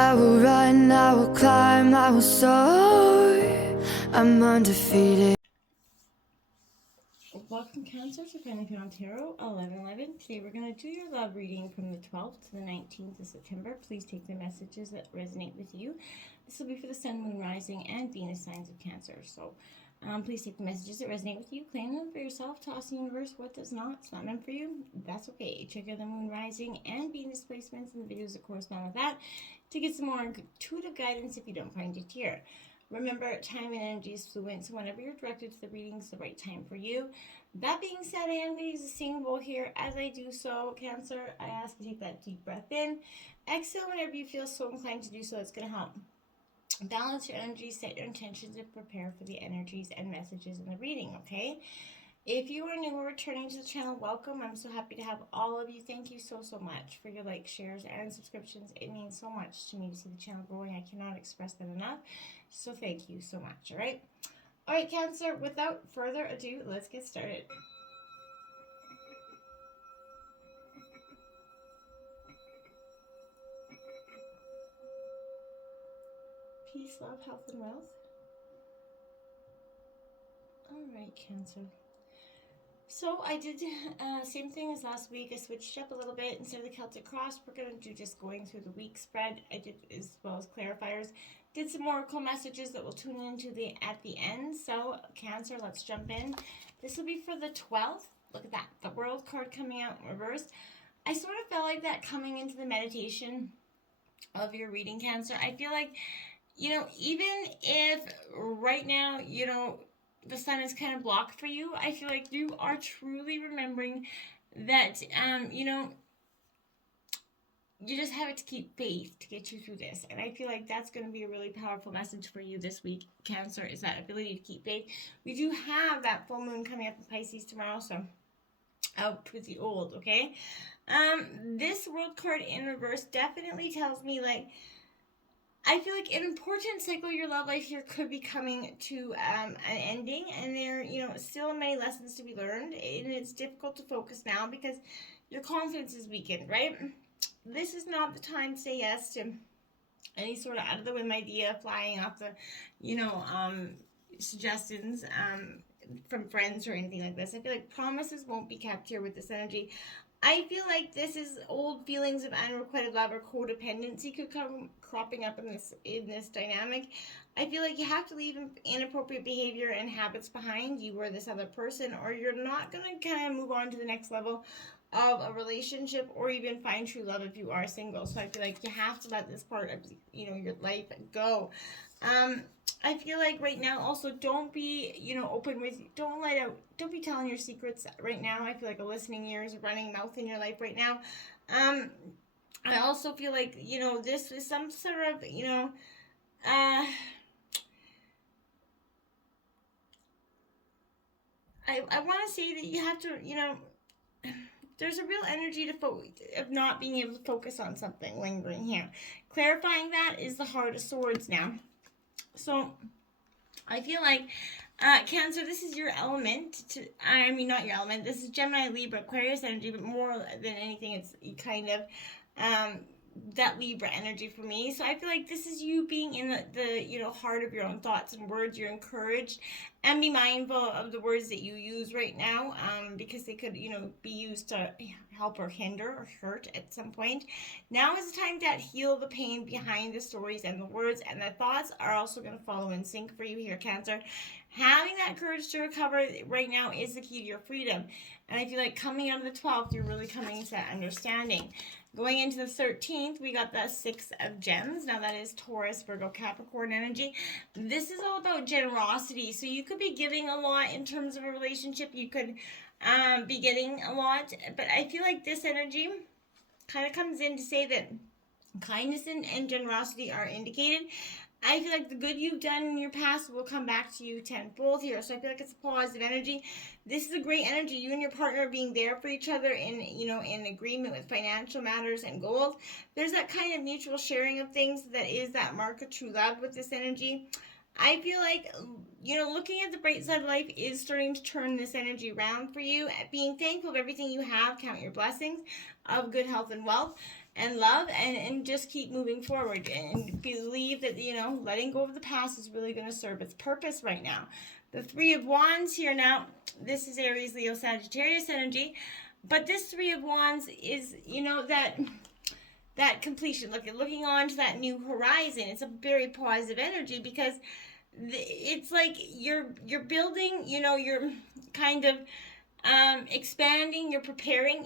I will run, I will climb, I will soar. I'm undefeated. Welcome, Cancer, to Penny Tarot 1111. Today we're going to do your love reading from the 12th to the 19th of September. Please take the messages that resonate with you. This will be for the Sun, Moon, Rising, and Venus signs of Cancer. So please take the messages that resonate with you. Claim them for yourself. Toss the universe what does not. It's not meant for you. That's okay. Check out the Moon, Rising, and Venus placements and the videos that correspond with that to get some more intuitive guidance if you don't find it here. Remember, time and energy is fluent, so whenever you're directed to the reading, it's the right time for you. That being said, I am going to use a singing bowl here. As I do so, Cancer, I ask you to take that deep breath in. Exhale whenever you feel so inclined to do so. It's going to help balance your energy, set your intentions, and prepare for the energies and messages in the reading, okay? If you are new or returning to the channel, welcome. I'm so happy to have all of you. Thank you so much for your likes, shares, and subscriptions. It means so much to me to see the channel growing. I cannot express that enough. So thank you so much, all right? All right, Cancer, without further ado, let's get started. Peace, love, health, and wealth. All right, Cancer. So I did same thing as last week. I switched up a little bit. Instead of the Celtic Cross, we're going to do just going through the week spread. I did as well as clarifiers. Did some oracle messages that we'll tune into at the end. So Cancer, let's jump in. This will be for the 12th. Look at that. The World card coming out in reverse. I sort of felt like that coming into the meditation of your reading, Cancer. I feel like, even if right now, the sun is kind of blocked for you, I feel like you are truly remembering that, you just have to keep faith to get you through this. And I feel like that's going to be a really powerful message for you this week, Cancer, is that ability to keep faith. We do have that full moon coming up in Pisces tomorrow, so out with the old, okay? This World card in reverse definitely tells me, like, I feel like an important cycle of your love life here could be coming to an ending, and there, still many lessons to be learned, and it's difficult to focus now because your confidence is weakened, right? This is not the time to say yes to any sort of out of the whim idea flying off the, suggestions from friends or anything like this. I feel like promises won't be kept here with this energy. I feel like this is old feelings of unrequited love or codependency could come cropping up in this dynamic. I feel like you have to leave inappropriate behavior and habits behind you or this other person, or you're not going to kind of move on to the next level of a relationship or even find true love if you are single. So I feel like you have to let this part of your life go. I feel like right now also don't be open with, don't be telling your secrets right now. I feel like a listening ear is a running mouth in your life right now. I also feel like this is some sort of I want to say that you have to there's a real energy of not being able to focus on something lingering here. Clarifying that is the Heart of Swords now. So I feel like Cancer, this is your element. Not your element. This is Gemini, Libra, Aquarius energy, but more than anything, it's kind of that Libra energy for me. So I feel like this is you being in the heart of your own thoughts and words. You're encouraged, and be mindful of the words that you use right now, because they could be used to help or hinder or hurt at some point. Now is the time to heal the pain behind the stories and the words, and the thoughts are also going to follow in sync for you here, Cancer. Having that courage to recover right now is the key to your freedom. And I feel like coming out of the 12th, you're really coming into that understanding. Going into the 13th, we got the 6 of Gems. Now that is Taurus, Virgo, Capricorn energy. This is all about generosity. So you could be giving a lot in terms of a relationship. You could be getting a lot. But I feel like this energy kind of comes in to say that kindness and generosity are indicated. I feel like the good you've done in your past will come back to you tenfold here. So I feel like it's a positive energy. This is a great energy. You and your partner being there for each other in agreement with financial matters and goals. There's that kind of mutual sharing of things that is that mark of true love with this energy. I feel like, looking at the bright side of life is starting to turn this energy around for you. Being thankful of everything you have, count your blessings, of good health and wealth and love, and just keep moving forward and believe that, letting go of the past is really going to serve its purpose right now. The Three of Wands here now, this is Aries, Leo, Sagittarius energy, but this Three of Wands is, that completion, looking on to that new horizon. It's a very positive energy because it's like you're building, you're kind of expanding, you're preparing,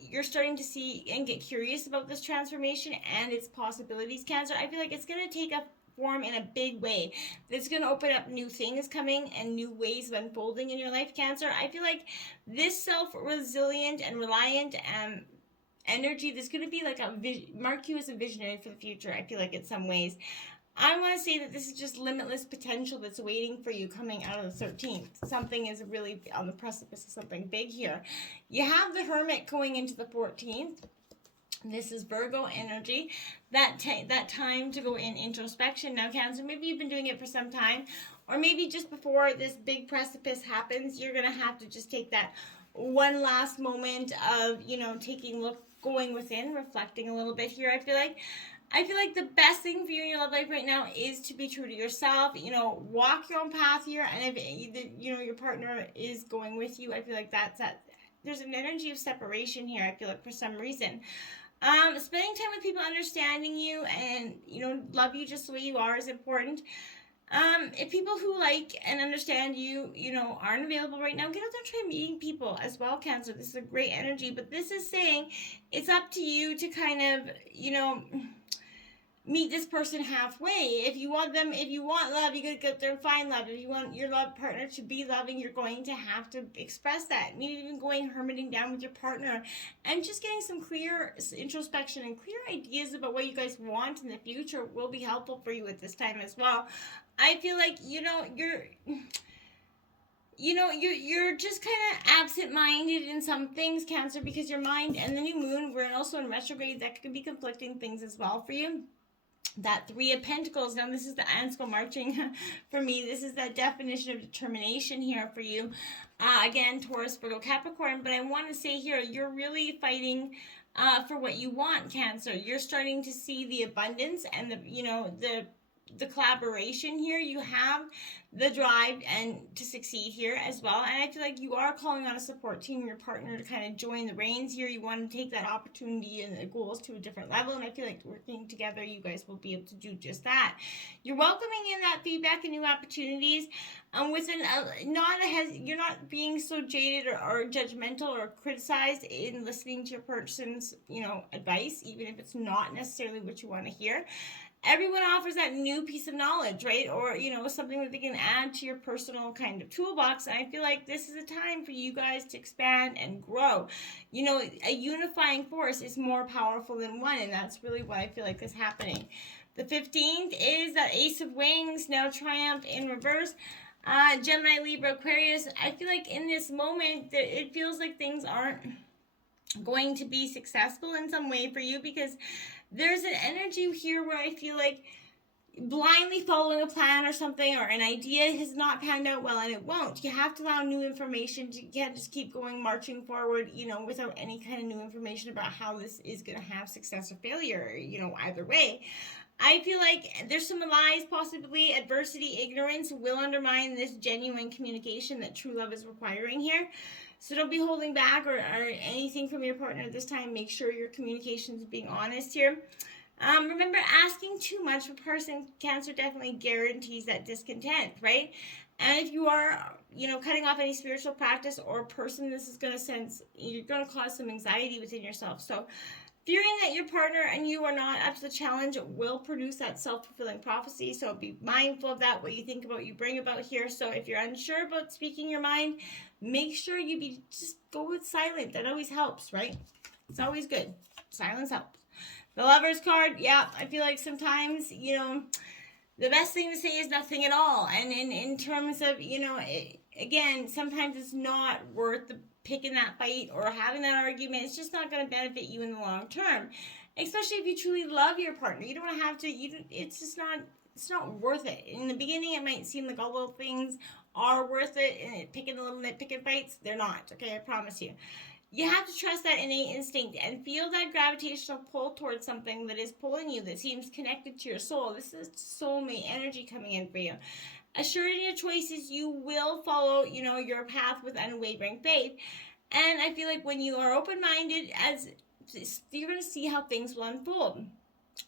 you're starting to see and get curious about this transformation and its possibilities, Cancer. I feel like it's going to take a form in a big way. It's going to open up new things coming and new ways of unfolding in your life, Cancer. I feel like this self-resilient and reliant energy, there's going to be like mark you as a visionary for the future, I feel like, in some ways. I want to say that this is just limitless potential that's waiting for you coming out of the 13th. Something is really on the precipice of something big here. You have the Hermit going into the 14th. This is Virgo energy. That time to go in introspection. Now, Cancer, maybe you've been doing it for some time, or maybe just before this big precipice happens, you're going to have to just take that one last moment of, going within, reflecting a little bit here, I feel like the best thing for you in your love life right now is to be true to yourself. Walk your own path here, and if your partner is going with you, I feel like there's an energy of separation here, I feel like, for some reason. Spending time with people understanding you and love you just the way you are is important. If people who like and understand you, aren't available right now, get out there and try meeting people as well, Cancer. This is a great energy, but this is saying it's up to you to kind of, meet this person halfway. If you want love, you gotta get there and find love. If you want your love partner to be loving, you're going to have to express that. Maybe even going hermiting down with your partner and just getting some clear introspection and clear ideas about what you guys want in the future will be helpful for you at this time as well. I feel like, you're just kind of absent-minded in some things, Cancer, because your mind and the new moon, we're also in retrograde, that could be conflicting things as well for you. That Three of Pentacles, now this is the ants go marching for me. This is that definition of determination here for you. Again, Taurus, Virgo, Capricorn, but I want to say here, you're really fighting for what you want, Cancer. You're starting to see the abundance and the collaboration here. You have the drive and to succeed here as well, and I feel like you are calling on a support team, your partner, to kind of join the reins here. You want to take that opportunity and the goals to a different level, and I feel like working together, you guys will be able to do just that. You're welcoming in that feedback and new opportunities you're not being so jaded or judgmental or criticized in listening to your person's advice, even if it's not necessarily what you want to hear. Everyone offers that new piece of knowledge, right? Or, something that they can add to your personal kind of toolbox. And I feel like this is a time for you guys to expand and grow. A unifying force is more powerful than one. And that's really what I feel like is happening. The 15th is that Ace of Wings, now triumph in reverse. Gemini, Libra, Aquarius. I feel like in this moment, it feels like things aren't going to be successful in some way for you, because there's an energy here where I feel like blindly following a plan or something or an idea has not panned out well, and it won't. You have to allow new information. You can't just keep going, marching forward, without any kind of new information about how this is going to have success or failure, either way. I feel like there's some lies, possibly adversity, ignorance will undermine this genuine communication that true love is requiring here. So don't be holding back or anything from your partner at this time. Make sure your communication is being honest here. Remember, asking too much of a person, Cancer, definitely guarantees that discontent, right? And if you are, cutting off any spiritual practice or person, this is going to you're going to cause some anxiety within yourself. So fearing that your partner and you are not up to the challenge will produce that self-fulfilling prophecy. So be mindful of that, what you think about, you bring about here. So if you're unsure about speaking your mind, make sure just go with silent. That always helps, right? It's always good. Silence helps. The Lover's card, yeah, I feel like sometimes, the best thing to say is nothing at all. And in terms of, again, sometimes it's not worth picking that fight or having that argument. It's just not going to benefit you in the long term, especially if you truly love your partner. You don't have to, it's not worth it. In the beginning, it might seem like all little things are worth it, and picking the little nitpicking fights, they're not, okay? I promise you. you have to trust that innate instinct and feel that gravitational pull towards something that is pulling you, that seems connected to your soul. This is soulmate energy coming in for you. Assured in your choices, you will follow, your path with unwavering faith. And I feel like when you are open-minded, as you're going to see how things will unfold.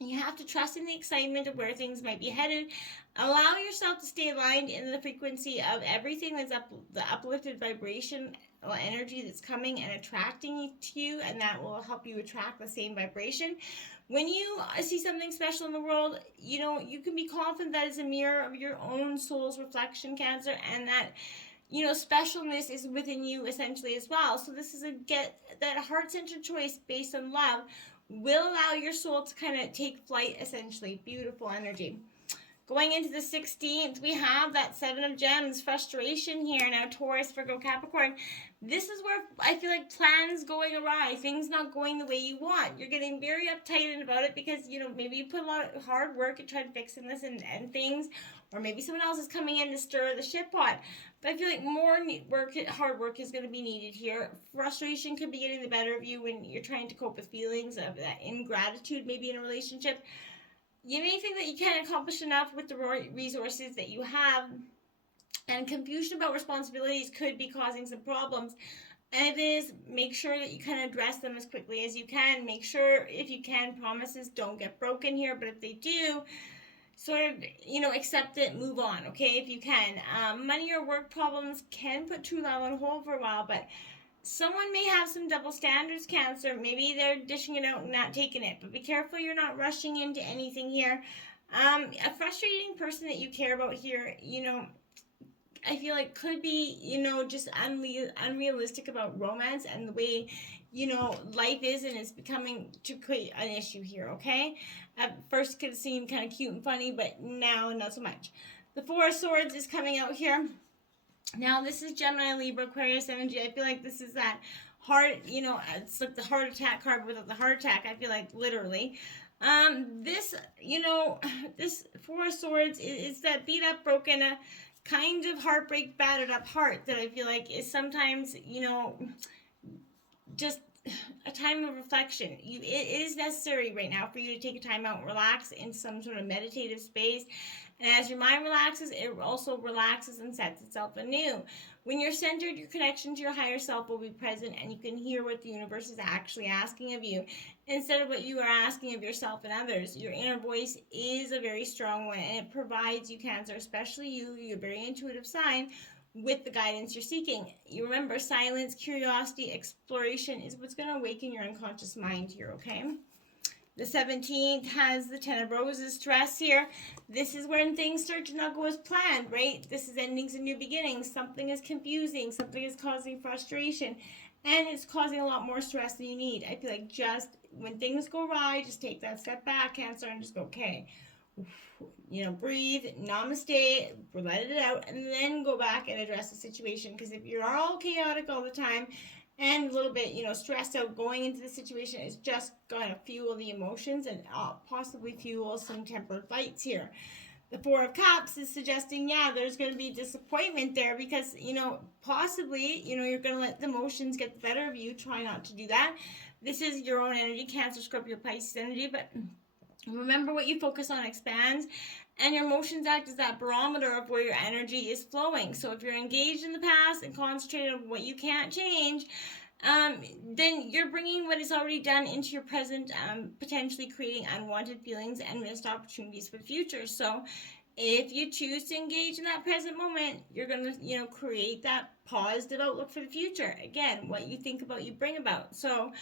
You have to trust in the excitement of where things might be headed. Allow yourself to stay aligned in the frequency of everything that's the uplifted vibration or energy that's coming and attracting to you, and that will help you attract the same vibration. When you see something special in the world, you can be confident that it's a mirror of your own soul's reflection, Cancer, and that specialness is within you essentially as well. So this is that heart-centered choice based on love will allow your soul to kind of take flight essentially. Beautiful energy. Going into the 16th, we have that 7 of Gems, frustration here. Now, Taurus, Virgo, Capricorn. This is where I feel like plans going awry, things not going the way you want. You're getting very uptight about it because, maybe you put a lot of hard work and tried fixing this and things, or maybe someone else is coming in to stir the shit pot. But I feel like more hard work is going to be needed here. Frustration could be getting the better of you when you're trying to cope with feelings of that ingratitude, maybe in a relationship. You may think that you can't accomplish enough with the resources that you have, and confusion about responsibilities could be causing some problems. And it is, make sure that you kind of address them as quickly as you can. Make sure, if you can, promises don't get broken here, but if they do, sort of, accept it, move on, okay, if you can. Money or work problems can put true love on hold for a while, but someone may have some double standards, Cancer. Maybe they're dishing it out and not taking it, but be careful you're not rushing into anything here. A frustrating person that you care about here, I feel like could be, just unrealistic about romance and the way, life is, and it's becoming to create an issue here, okay? At first could seem kind of cute and funny, but now not so much. The 4 of Swords is coming out here. Now, this is Gemini, Libra, Aquarius energy. I feel like this is that heart, it's like the heart attack card without the heart attack. I feel like literally. This 4 of Swords is that beat up, broken, kind of heartbreak, battered up heart that I feel like is sometimes, just a time of reflection. It is necessary right now for you to take a time out and relax in some sort of meditative space. And as your mind relaxes, it also relaxes and sets itself anew. When you're centered, your connection to your higher self will be present, and you can hear what the universe is actually asking of you instead of what you are asking of yourself and others. Your inner voice is a very strong one, and it provides you, Cancer, especially you're a very intuitive sign, with the guidance you're seeking. You remember, silence, curiosity, exploration is what's going to awaken your unconscious mind here, okay? The 17th has the 10 of Roses, stress here. This is when things start to not go as planned, right? This is endings and new beginnings. Something is confusing. Something is causing frustration. And it's causing a lot more stress than you need. I feel like just when things go awry, just take that step back, Cancer, and just go, okay, breathe, namaste, let it out, and then go back and address the situation. Because if you're all chaotic all the time and a little bit, stressed out going into the situation, it's just going to fuel the emotions and possibly fuel some tempered fights here. The 4 of Cups is suggesting, there's going to be disappointment there because, possibly, you're going to let the emotions get the better of you. Try not to do that. This is your own energy, Cancer, Scorpio, Pisces energy, but remember, what you focus on expands, and your emotions act as that barometer of where your energy is flowing. So if you're engaged in the past and concentrated on what you can't change, then you're bringing what is already done into your present, potentially creating unwanted feelings and missed opportunities for the future. So if you choose to engage in that present moment, you're going to, create that positive outlook for the future. Again, what you think about, you bring about. So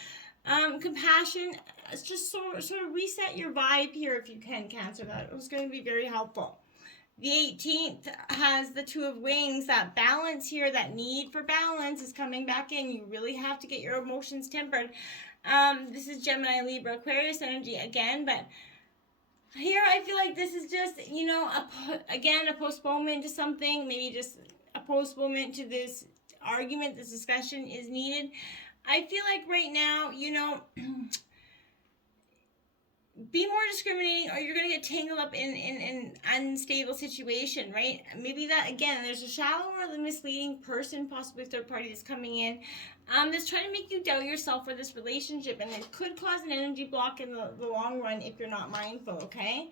compassion, just sort of reset your vibe here if you can, Cancer. That was going to be very helpful. The 18th has the 2 of Wings. That balance here, that need for balance is coming back in. You really have to get your emotions tempered. This is Gemini, Libra, Aquarius energy again, but here I feel like this is just, a postponement to something, maybe just a postponement to this argument, this discussion is needed. I feel like right now, be more discriminating, or you're going to get tangled up in an unstable situation, right? Maybe that, again, there's a shallow or misleading person, possibly a third party, that's coming in, that's trying to make you doubt yourself for this relationship, and it could cause an energy block in the long run if you're not mindful, okay?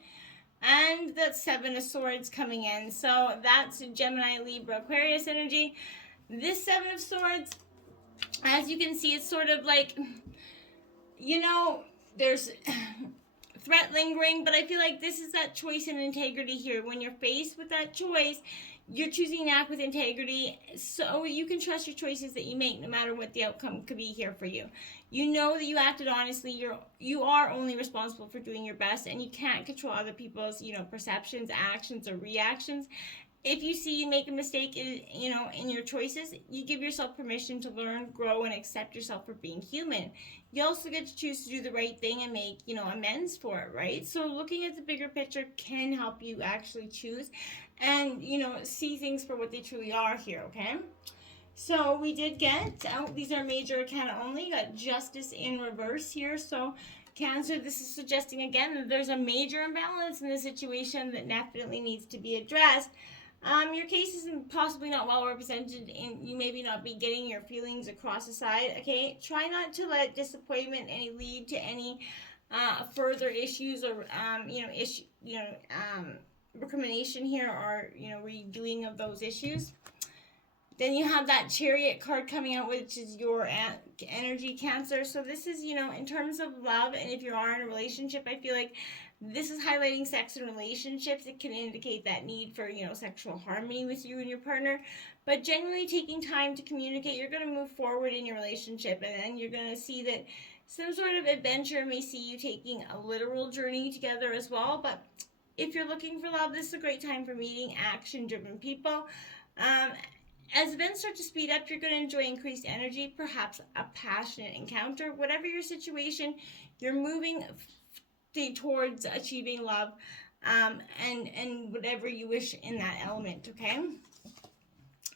And that Seven of Swords coming in, so that's Gemini, Libra, Aquarius energy. This Seven of Swords, as you can see, it's sort of like, you know, there's threat lingering, but I feel like this is that choice and integrity here. When you're faced with that choice, you're choosing to act with integrity, so you can trust your choices that you make, no matter what the outcome could be here for you. You know that you acted honestly. You are only responsible for doing your best, and you can't control other people's, perceptions, actions, or reactions. If you see you make a mistake in your choices, you give yourself permission to learn, grow, and accept yourself for being human. You also get to choose to do the right thing and make, amends for it, right? So looking at the bigger picture can help you actually choose and, see things for what they truly are here, okay? So we did get out, these are major arcana only. You got Justice in reverse here. So Cancer, this is suggesting again that there's a major imbalance in the situation that definitely needs to be addressed. Your case is possibly not well represented, and you maybe not be getting your feelings across the side. Okay, try not to let disappointment lead to any further issues or recrimination here, or redoing of those issues. Then you have that Chariot card coming out, which is your energy, Cancer. So this is, in terms of love, and if you are in a relationship, I feel like this is highlighting sex and relationships. It can indicate that need for, sexual harmony with you and your partner. But genuinely taking time to communicate, you're going to move forward in your relationship, and then you're going to see that some sort of adventure may see you taking a literal journey together as well. But if you're looking for love, this is a great time for meeting action-driven people. As events start to speed up, you're going to enjoy increased energy, perhaps a passionate encounter. Whatever your situation, you're moving towards achieving love, and whatever you wish in that element, okay?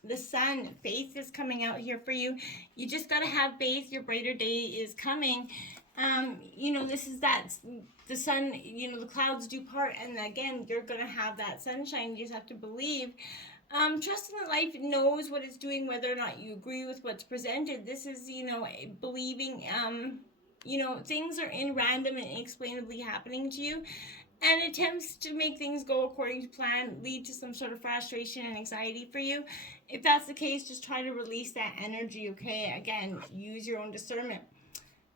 The Sun, faith is coming out here for you. You just got to have faith. Your brighter day is coming. This is that, the sun, the clouds do part, and again, you're going to have that sunshine. You just have to believe. Trusting that life knows what it's doing, whether or not you agree with what's presented. This is, believing, things are in random and inexplainably happening to you. And attempts to make things go according to plan lead to some sort of frustration and anxiety for you. If that's the case, just try to release that energy, okay? Again, use your own discernment.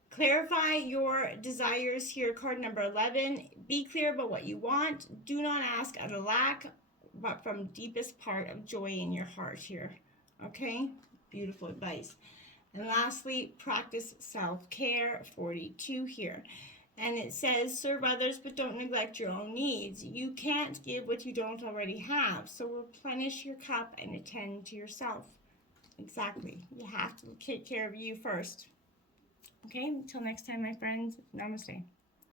Clarify your desires here, card number 11. Be clear about what you want. Do not ask out of lack, but from deepest part of joy in your heart here, okay? Beautiful advice. And lastly, practice self-care, 42 here. And it says, serve others, but don't neglect your own needs. You can't give what you don't already have, so replenish your cup and attend to yourself. Exactly. You have to take care of you first. Okay, until next time, my friends, namaste.